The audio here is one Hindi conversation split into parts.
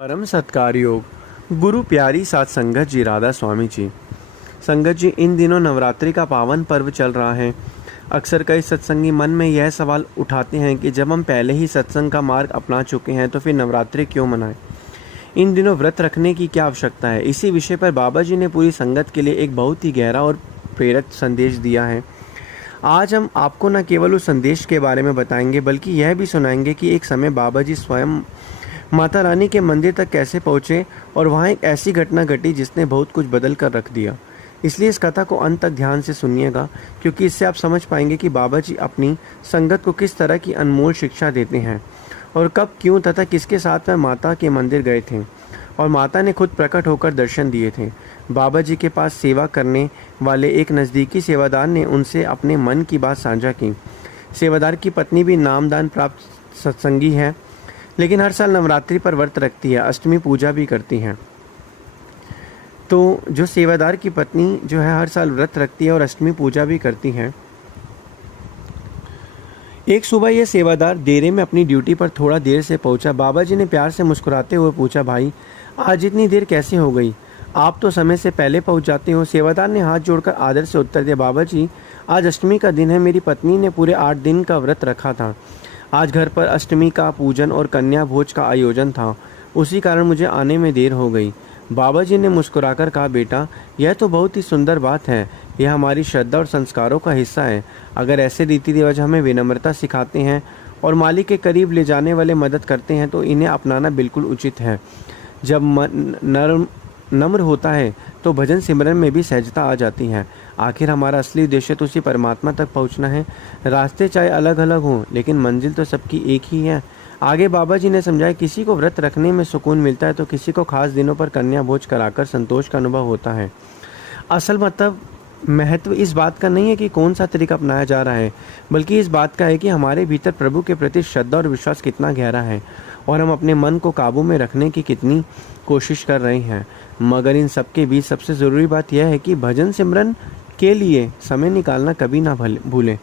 परम सत्कार योग गुरु प्यारी साथ संगत जी राधा स्वामी जी। संगत जी, इन दिनों नवरात्रि का पावन पर्व चल रहा है। अक्सर कई सत्संगी मन में यह सवाल उठाते हैं कि जब हम पहले ही सत्संग का मार्ग अपना चुके हैं तो फिर नवरात्रि क्यों मनाएं? इन दिनों व्रत रखने की क्या आवश्यकता है? इसी विषय पर बाबा जी ने पूरी संगत के लिए एक बहुत ही गहरा और प्रेरक संदेश दिया है। आज हम आपको न केवल उस संदेश के बारे में बताएंगे बल्कि यह भी सुनाएंगे कि एक समय बाबा जी स्वयं माता रानी के मंदिर तक कैसे पहुँचे और वहाँ एक ऐसी घटना घटी जिसने बहुत कुछ बदल कर रख दिया। इसलिए इस कथा को अंत तक ध्यान से सुनिएगा, क्योंकि इससे आप समझ पाएंगे कि बाबा जी अपनी संगत को किस तरह की अनमोल शिक्षा देते हैं और कब, क्यों तथा किसके साथ वह माता के मंदिर गए थे और माता ने खुद प्रकट होकर दर्शन दिए थे। बाबा जी के पास सेवा करने वाले एक नज़दीकी सेवादार ने उनसे अपने मन की बात साझा की। सेवादार की पत्नी भी नामदान प्राप्त सत्संगी है, लेकिन हर साल नवरात्रि पर व्रत रखती है, अष्टमी पूजा भी करती हैं। तो जो सेवादार की पत्नी जो है हर साल व्रत रखती है और अष्टमी पूजा भी करती है। एक सुबह यह सेवादार डेरे में अपनी ड्यूटी पर थोड़ा देर से पहुंचा। बाबा जी ने प्यार से मुस्कुराते हुए पूछा, भाई आज इतनी देर कैसे हो गई? आप तो समय से पहले पहुंच जाते हो। सेवादार ने हाथ जोड़कर आदर से उत्तर दिया, बाबा जी आज अष्टमी का दिन है। मेरी पत्नी ने पूरे 8 दिन का व्रत रखा था। आज घर पर अष्टमी का पूजन और कन्या भोज का आयोजन था, उसी कारण मुझे आने में देर हो गई। बाबा जी ने मुस्कुराकर कहा, बेटा यह तो बहुत ही सुंदर बात है। यह हमारी श्रद्धा और संस्कारों का हिस्सा है। अगर ऐसे रीति रिवाज हमें विनम्रता सिखाते हैं और मालिक के करीब ले जाने वाले मदद करते हैं तो इन्हें अपनाना बिल्कुल उचित है। जब मन नम्र होता है तो भजन सिमरन में भी सहजता आ जाती है। आखिर हमारा असली उद्देश्य तो उसी परमात्मा तक पहुंचना है। रास्ते चाहे अलग अलग हों, लेकिन मंजिल तो सबकी एक ही है। आगे बाबा जी ने समझाया, किसी को व्रत रखने में सुकून मिलता है तो किसी को खास दिनों पर कन्या भोज कराकर संतोष का अनुभव होता है। असल महत्व इस बात का नहीं है कि कौन सा तरीका अपनाया जा रहा है, बल्कि इस बात का है कि हमारे भीतर प्रभु के प्रति श्रद्धा और विश्वास कितना गहरा है और हम अपने मन को काबू में रखने की कितनी कोशिश कर रहे हैं। मगर इन सबके बीच सबसे ज़रूरी बात यह है कि भजन सिमरन के लिए समय निकालना कभी ना भूलें,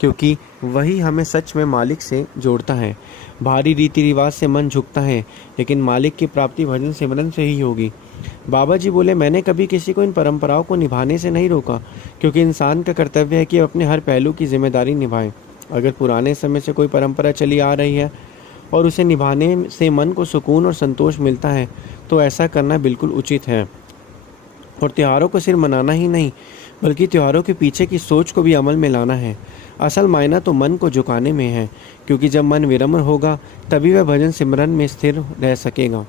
क्योंकि वही हमें सच में मालिक से जोड़ता है। भारी रीति रिवाज से मन झुकता है, लेकिन मालिक की प्राप्ति भजन सिमरन से ही होगी। बाबा जी बोले, मैंने कभी किसी को इन परंपराओं को निभाने से नहीं रोका, क्योंकि इंसान का कर्तव्य है कि अपने हर पहलू की जिम्मेदारी निभाए। अगर पुराने समय से कोई परंपरा चली आ रही है और उसे निभाने से मन को सुकून और संतोष मिलता है तो ऐसा करना बिल्कुल उचित है। और त्योहारों को सिर्फ मनाना ही नहीं, बल्कि त्योहारों के पीछे की सोच को भी अमल में लाना है। असल मायना तो मन को झुकाने में है, क्योंकि जब मन विनम्र होगा तभी वह भजन सिमरन में स्थिर रह सकेगा।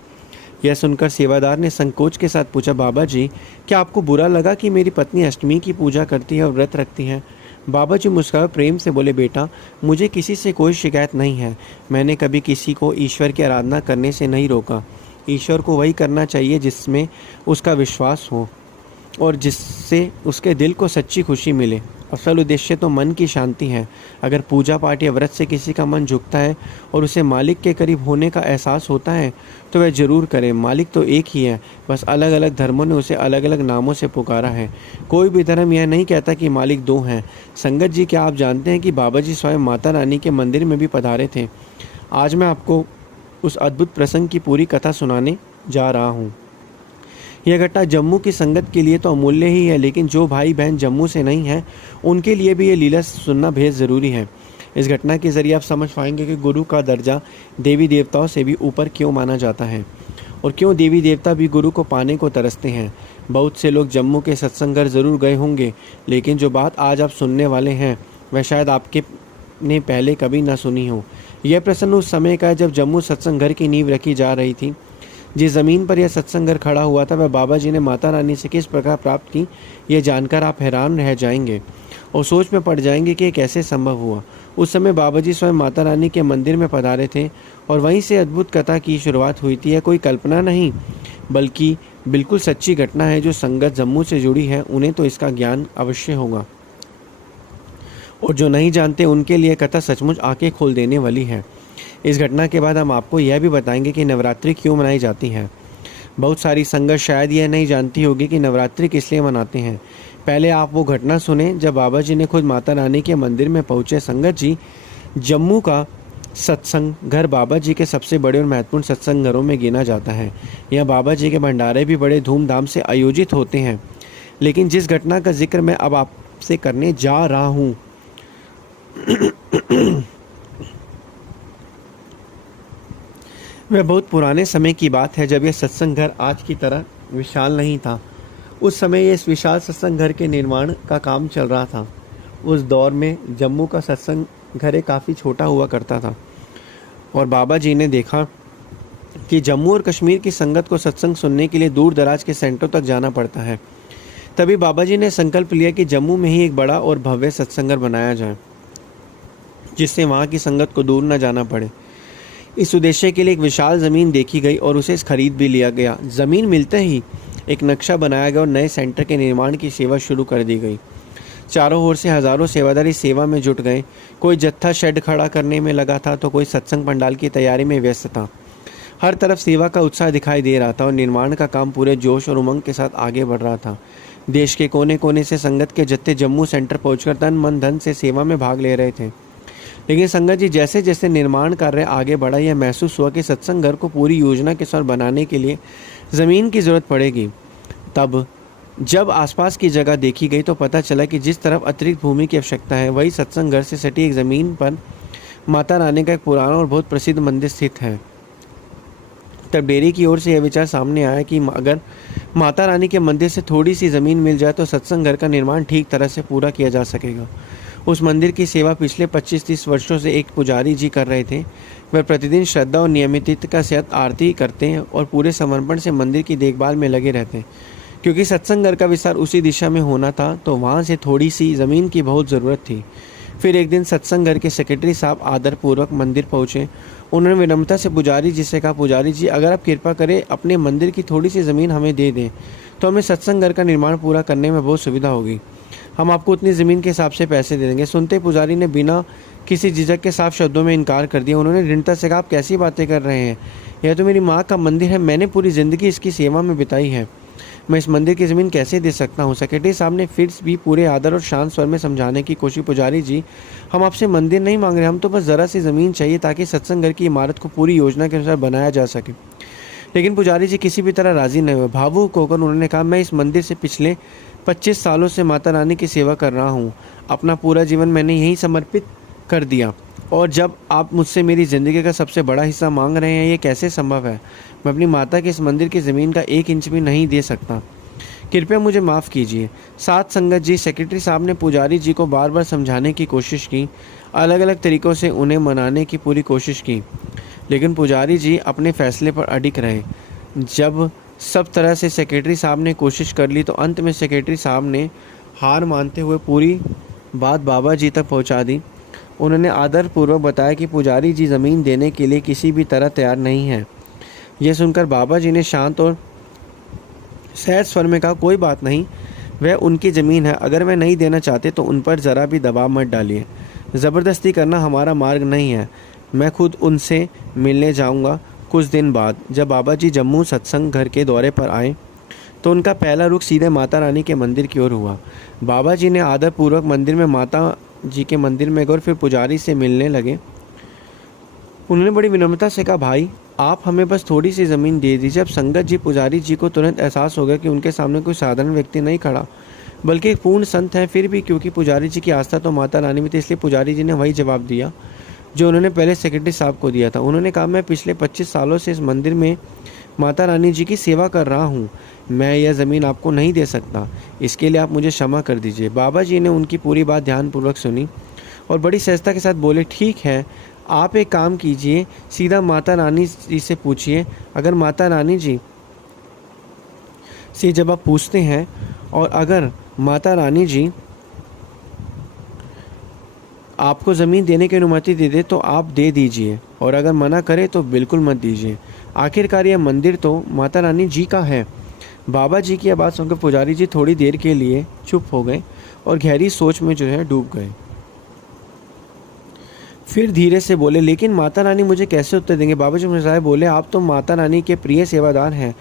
यह सुनकर सेवादार ने संकोच के साथ पूछा, बाबा जी क्या आपको बुरा लगा कि मेरी पत्नी अष्टमी की पूजा करती है और व्रत रखती है? बाबा जी मुस्कुराए प्रेम से बोले, बेटा मुझे किसी से कोई शिकायत नहीं है। मैंने कभी किसी को ईश्वर की आराधना करने से नहीं रोका। ईश्वर को वही करना चाहिए जिसमें उसका विश्वास हो और जिससे उसके दिल को सच्ची खुशी मिले। असल उद्देश्य तो मन की शांति है। अगर पूजा पाठ या व्रत से किसी का मन झुकता है और उसे मालिक के करीब होने का एहसास होता है तो वह जरूर करे। मालिक तो एक ही है, बस अलग अलग धर्मों ने उसे अलग अलग नामों से पुकारा है। कोई भी धर्म यह नहीं कहता कि मालिक 2 हैं। संगत जी, क्या आप जानते हैं कि बाबा जी स्वयं माता रानी के मंदिर में भी पधारे थे? आज मैं आपको उस अद्भुत प्रसंग की पूरी कथा सुनाने जा रहा हूँ। यह घटना जम्मू की संगत के लिए तो अमूल्य ही है, लेकिन जो भाई बहन जम्मू से नहीं हैं उनके लिए भी ये लीला सुनना बेहद ज़रूरी है। इस घटना के ज़रिए आप समझ पाएंगे कि गुरु का दर्जा देवी देवताओं से भी ऊपर क्यों माना जाता है और क्यों देवी देवता भी गुरु को पाने को तरसते हैं। बहुत से लोग जम्मू के सत्संग घर ज़रूर गए होंगे, लेकिन जो बात आज आप सुनने वाले हैं वह शायद आपके ने पहले कभी ना सुनी हो। यह प्रसंग उस समय का है जब जम्मू सत्संग घर की नींव रखी जा रही थी। जिस ज़मीन पर यह सत्संग घर खड़ा हुआ था वह बाबा जी ने माता रानी से किस प्रकार प्राप्त की, यह जानकर आप हैरान रह जाएंगे और सोच में पड़ जाएंगे कि यह कैसे संभव हुआ। उस समय बाबा जी स्वयं माता रानी के मंदिर में पधारे थे और वहीं से अद्भुत कथा की शुरुआत हुई थी। यह कोई कल्पना नहीं बल्कि बिल्कुल सच्ची घटना है। जो संगत जम्मू से जुड़ी है उन्हें तो इसका ज्ञान अवश्य होगा, और जो नहीं जानते उनके लिए कथा सचमुच आंखें खोल देने वाली है। इस घटना के बाद हम आपको यह भी बताएंगे कि नवरात्रि क्यों मनाई जाती है। बहुत सारी संगत शायद यह नहीं जानती होगी कि नवरात्रि किस लिए मनाते हैं। पहले आप वो घटना सुने जब बाबा जी ने खुद माता रानी के मंदिर में पहुंचे। संगत जी, जम्मू का सत्संग घर बाबा जी के सबसे बड़े और महत्वपूर्ण सत्संग घरों में गिना जाता है। यह बाबा जी के भंडारे भी बड़े धूमधाम से आयोजित होते हैं। लेकिन जिस घटना का जिक्र मैं अब आपसे करने जा रहा हूँ वह बहुत पुराने समय की बात है, जब यह सत्संग घर आज की तरह विशाल नहीं था। उस समय ये इस विशाल सत्संग घर के निर्माण का काम चल रहा था। उस दौर में जम्मू का सत्संग घर काफ़ी छोटा हुआ करता था और बाबा जी ने देखा कि जम्मू और कश्मीर की संगत को सत्संग सुनने के लिए दूर दराज के सेंटरों तक जाना पड़ता है। तभी बाबा जी ने संकल्प लिया कि जम्मू में ही एक बड़ा और भव्य सत्संग घर बनाया जाए, जिससे वहाँ की संगत को दूर न जाना पड़े। इस उद्देश्य के लिए एक विशाल ज़मीन देखी गई और उसे खरीद भी लिया गया। ज़मीन मिलते ही एक नक्शा बनाया गया और नए सेंटर के निर्माण की सेवा शुरू कर दी गई। चारों ओर से हज़ारों सेवादारी सेवा में जुट गए। कोई जत्था शेड खड़ा करने में लगा था तो कोई सत्संग पंडाल की तैयारी में व्यस्त था। हर तरफ सेवा का उत्साह दिखाई दे रहा था और निर्माण का काम पूरे जोश और उमंग के साथ आगे बढ़ रहा था। देश के कोने कोने से संगत के जत्थे जम्मू सेंटर पहुंचकर तन मन धन से सेवा में भाग ले रहे थे। लेकिन संगत जी जैसे जैसे निर्माण कार्य आगे बढ़ा, यह महसूस हुआ कि सत्संग घर को पूरी योजना के साथ बनाने के लिए ज़मीन की ज़रूरत पड़ेगी। तब जब आसपास की जगह देखी गई तो पता चला कि जिस तरफ अतिरिक्त भूमि की आवश्यकता है, वही सत्संग घर से सटी एक ज़मीन पर माता रानी का एक पुराना और बहुत प्रसिद्ध मंदिर स्थित है। तब डेरी की ओर से यह विचार सामने आया कि अगर माता रानी के मंदिर से थोड़ी सी ज़मीन मिल जाए तो सत्संग घर का निर्माण ठीक तरह से पूरा किया जा सकेगा। उस मंदिर की सेवा पिछले 25-30 वर्षों से एक पुजारी जी कर रहे थे। वह प्रतिदिन श्रद्धा और नियमितता के साथ आरती करते हैं और पूरे समर्पण से मंदिर की देखभाल में लगे रहते हैं। क्योंकि सत्संग घर का विस्तार उसी दिशा में होना था तो वहाँ से थोड़ी सी ज़मीन की बहुत ज़रूरत थी। फिर एक दिन सत्संग घर के सेक्रेटरी साहब आदरपूर्वक मंदिर पहुँचे। उन्होंने विनम्रता से पुजारी जी से कहा, पुजारी जी अगर आप कृपा करें अपने मंदिर की थोड़ी सी ज़मीन हमें दे दें तो हमें सत्संग घर का निर्माण पूरा करने में बहुत सुविधा होगी। हम आपको उतनी ज़मीन के हिसाब से पैसे दे देंगे। सुनते पुजारी ने बिना किसी झिझक के साफ शब्दों में इनकार कर दिया। उन्होंने दृढ़ता से कहा, आप कैसी बातें कर रहे हैं, यह तो मेरी माँ का मंदिर है, मैंने पूरी ज़िंदगी इसकी सेवा में बिताई है, मैं इस मंदिर की ज़मीन कैसे दे सकता हूँ। सेक्रेटरी साहब ने फिर भी पूरे आदर और शांत स्वर में समझाने की कोशिश, पुजारी जी हम आपसे मंदिर नहीं मांग रहे, हम तो बस ज़रा सी ज़मीन चाहिए ताकि सत्संग घर की इमारत को पूरी योजना के अनुसार बनाया जा सके। लेकिन पुजारी जी किसी भी तरह राज़ी नहीं हुए। भावुक होकर उन्होंने कहा, मैं इस मंदिर से पिछले 25 सालों से माता रानी की सेवा कर रहा हूँ, अपना पूरा जीवन मैंने यहीं समर्पित कर दिया और जब आप मुझसे मेरी ज़िंदगी का सबसे बड़ा हिस्सा मांग रहे हैं, ये कैसे संभव है। मैं अपनी माता के इस मंदिर की ज़मीन का 1 इंच भी नहीं दे सकता, कृपया मुझे माफ़ कीजिए। साथ संगत जी सेक्रेटरी साहब ने पुजारी जी को बार बार समझाने की कोशिश की, अलग अलग तरीक़ों से उन्हें मनाने की पूरी कोशिश की, लेकिन पुजारी जी अपने फैसले पर अडिग रहे। जब सब तरह से सेक्रेटरी साहब ने कोशिश कर ली तो अंत में सेक्रेटरी साहब ने हार मानते हुए पूरी बात बाबा जी तक पहुंचा दी। उन्होंने आदरपूर्वक बताया कि पुजारी जी ज़मीन देने के लिए किसी भी तरह तैयार नहीं है। यह सुनकर बाबा जी ने शांत और सहज स्वर में कहा, कोई बात नहीं, वह उनकी ज़मीन है, अगर वह नहीं देना चाहते तो उन पर ज़रा भी दबाव मत डालिए, ज़बरदस्ती करना हमारा मार्ग नहीं है। मैं खुद उनसे मिलने जाऊंगा। कुछ दिन बाद जब बाबा जी जम्मू सत्संग घर के दौरे पर आए तो उनका पहला रुख सीधे माता रानी के मंदिर की ओर हुआ। बाबा जी ने आदरपूर्वक मंदिर में माता जी के मंदिर में गए और फिर पुजारी से मिलने लगे। उन्होंने बड़ी विनम्रता से कहा, भाई आप हमें बस थोड़ी सी ज़मीन दे दीजिए। अब संगत जी पुजारी जी को तुरंत एहसास हो गया कि उनके सामने कोई साधारण व्यक्ति नहीं खड़ा बल्कि एक पूर्ण संत है। फिर भी क्योंकि पुजारी जी की आस्था तो माता रानी में थी, इसलिए पुजारी जी ने वही जवाब दिया जो उन्होंने पहले सेक्रेटरी साहब को दिया था। उन्होंने कहा, मैं पिछले 25 सालों से इस मंदिर में माता रानी जी की सेवा कर रहा हूँ, मैं यह ज़मीन आपको नहीं दे सकता, इसके लिए आप मुझे क्षमा कर दीजिए। बाबा जी ने उनकी पूरी बात ध्यानपूर्वक सुनी और बड़ी सहजता के साथ बोले, ठीक है, आप एक काम कीजिए, सीधा माता रानी जी से पूछिए। अगर माता रानी जी से जब आप पूछते हैं और अगर माता रानी जी आपको ज़मीन देने की अनुमति दे दे तो आप दे दीजिए और अगर मना करे तो बिल्कुल मत दीजिए। आखिरकार यह मंदिर तो माता रानी जी का है। बाबा जी की बात सुनकर पुजारी जी थोड़ी देर के लिए चुप हो गए और गहरी सोच में डूब गए। फिर धीरे से बोले, लेकिन माता रानी मुझे कैसे उत्तर देंगे। बाबा जी मुस्कुराए बोले, आप तो माता रानी के प्रिय सेवादार हैं,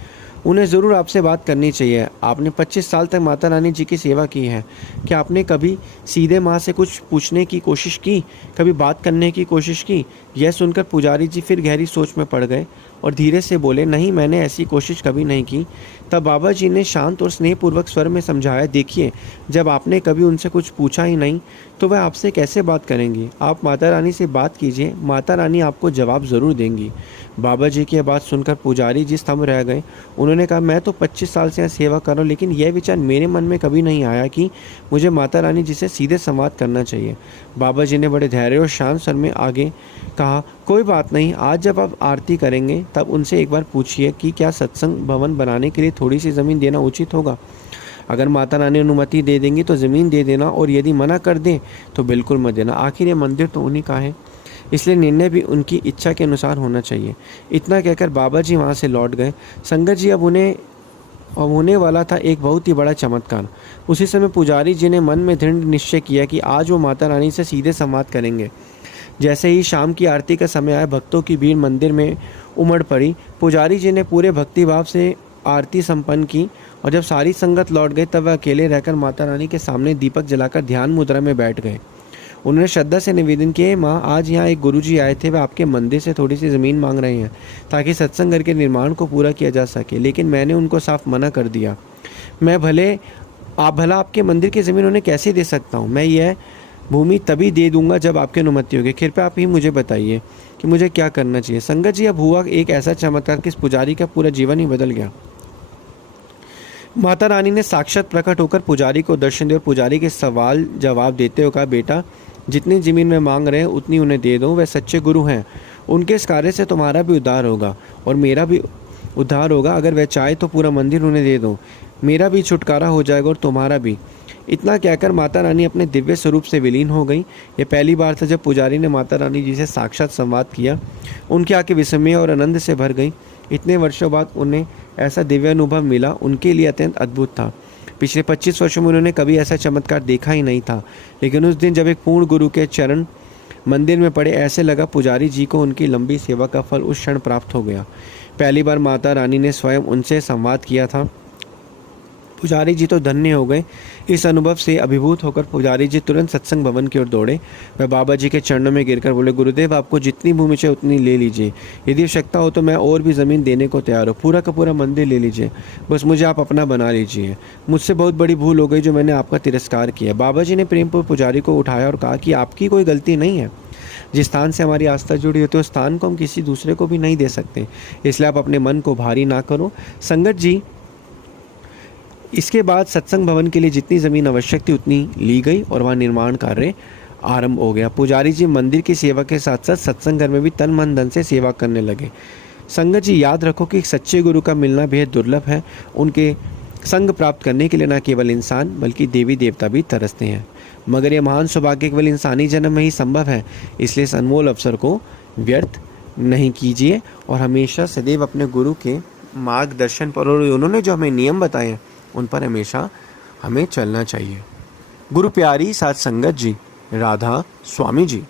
उन्हें ज़रूर आपसे बात करनी चाहिए। आपने 25 साल तक माता रानी जी की सेवा की है, क्या आपने कभी सीधे माँ से कुछ पूछने की कोशिश की, कभी बात करने की कोशिश की, यह सुनकर पुजारी जी फिर गहरी सोच में पड़ गए और धीरे से बोले, नहीं, मैंने ऐसी कोशिश कभी नहीं की। तब बाबा जी ने शांत और स्नेहपूर्वक स्वर में समझाया, देखिए, जब आपने कभी उनसे कुछ पूछा ही नहीं तो वह आपसे कैसे बात करेंगी। आप माता रानी से बात कीजिए, माता रानी आपको जवाब ज़रूर देंगी। बाबा जी की बात सुनकर पुजारी जी स्तंभ रह गए। उन्होंने कहा, मैं तो 25 साल से यहाँ सेवा कर रहा हूँ, लेकिन यह विचार मेरे मन में कभी नहीं आया कि मुझे माता रानी जी से सीधे संवाद करना चाहिए। बाबा जी ने बड़े धैर्य और शांत स्वर में आगे कहा, कोई बात नहीं, आज जब आप आरती करेंगे तब उनसे एक बार पूछिए कि क्या सत्संग भवन बनाने के लिए थोड़ी सी ज़मीन देना उचित होगा। अगर माता रानी अनुमति दे देंगी तो ज़मीन दे देना, और यदि मना कर दें तो बिल्कुल मत देना। आखिर ये मंदिर तो उन्हीं का है, इसलिए निर्णय भी उनकी इच्छा के अनुसार होना चाहिए। इतना कहकर बाबा जी वहाँ से लौट गए। संगत जी, अब होने वाला था एक बहुत ही बड़ा चमत्कार। उसी समय पुजारी जी ने मन में दृढ़ निश्चय किया कि आज वो माता रानी से सीधे संवाद करेंगे। जैसे ही शाम की आरती का समय आया, भक्तों की भीड़ मंदिर में उमड़ पड़ी। पुजारी जी ने पूरे भक्तिभाव से आरती संपन्न की और जब सारी संगत लौट गई तब वह अकेले रहकर माता रानी के सामने दीपक जलाकर ध्यान मुद्रा में बैठ गए। उन्होंने श्रद्धा से निवेदन किया, माँ, आज यहाँ एक गुरुजी आए थे, वह आपके मंदिर से थोड़ी सी ज़मीन मांग रहे हैं ताकि सत्संग घर के निर्माण को पूरा किया जा सके, लेकिन मैंने उनको साफ मना कर दिया। भला आपके मंदिर की ज़मीन उन्हें कैसे दे सकता हूँ। मैं यह भूमि तभी दे दूंगा जब आपकी अनुमति होगी। कृपया आप ही मुझे बताइए कि मुझे क्या करना चाहिए। संगत जी, अब हुआ एक ऐसा चमत्कार कि इस पुजारी का पूरा जीवन ही बदल गया। माता रानी ने साक्षात प्रकट होकर पुजारी को दर्शन दिया और पुजारी के सवाल जवाब देते हुए कहा, बेटा, जितनी ज़मीन में मांग रहे हैं उतनी उन्हें दे दो। वह सच्चे गुरु हैं, उनके इस कार्य से तुम्हारा भी उद्धार होगा और मेरा भी उद्धार होगा। अगर वह चाहे तो पूरा मंदिर उन्हें दे दो, मेरा भी छुटकारा हो जाएगा और तुम्हारा भी। इतना कहकर माता रानी अपने दिव्य स्वरूप से विलीन हो गई। यह पहली बार था जब पुजारी ने माता रानी जी से साक्षात संवाद किया। उनकी आंखें विस्मय और आनंद से भर गई। इतने वर्षों बाद उन्हें ऐसा दिव्य अनुभव मिला, उनके लिए अत्यंत अद्भुत था। पिछले 25 वर्षों में उन्होंने कभी ऐसा चमत्कार देखा ही नहीं था, लेकिन उस दिन जब एक पूर्ण गुरु के चरण मंदिर में पड़े, ऐसे लगा पुजारी जी को उनकी लंबी सेवा का फल उस क्षण प्राप्त हो गया। पहली बार माता रानी ने स्वयं उनसे संवाद किया था। पुजारी जी तो धन्य हो गए। इस अनुभव से अभिभूत होकर पुजारी जी तुरंत सत्संग भवन की ओर दौड़े। वह बाबा जी के चरणों में गिरकर बोले, गुरुदेव, आपको जितनी भूमि चाहिए उतनी ले लीजिए। यदि आवश्यकता हो तो मैं और भी ज़मीन देने को तैयार हूँ। पूरा का पूरा मंदिर ले लीजिए, बस मुझे आप अपना बना लीजिए। मुझसे बहुत बड़ी भूल हो गई जो मैंने आपका तिरस्कार किया। बाबा जी ने प्रेमपूर्वक पुजारी को उठाया और कहा कि आपकी कोई गलती नहीं है। जिस स्थान से हमारी आस्था जुड़ी होती है उस स्थान को हम किसी दूसरे को भी नहीं दे सकते, इसलिए आप अपने मन को भारी ना करो। संगत जी, इसके बाद सत्संग भवन के लिए जितनी ज़मीन आवश्यक थी उतनी ली गई और वहाँ निर्माण कार्य आरंभ हो गया। पुजारी जी मंदिर की सेवा के साथ साथ सत्संग घर में भी तन मन धन से सेवा करने लगे। संगत जी, याद रखो कि सच्चे गुरु का मिलना बेहद दुर्लभ है। उनके संग प्राप्त करने के लिए न केवल इंसान बल्कि देवी देवता भी तरसते हैं, मगर यह महान सौभाग्य केवल इंसानी जन्म में ही संभव है। इसलिए इस अनमोल अवसर को व्यर्थ नहीं कीजिए और हमेशा सदैव अपने गुरु के मार्गदर्शन पर और उन्होंने जो हमें नियम बताए उन पर हमेशा हमें चलना चाहिए। गुरु प्यारी साथ संगत जी, राधा स्वामी जी।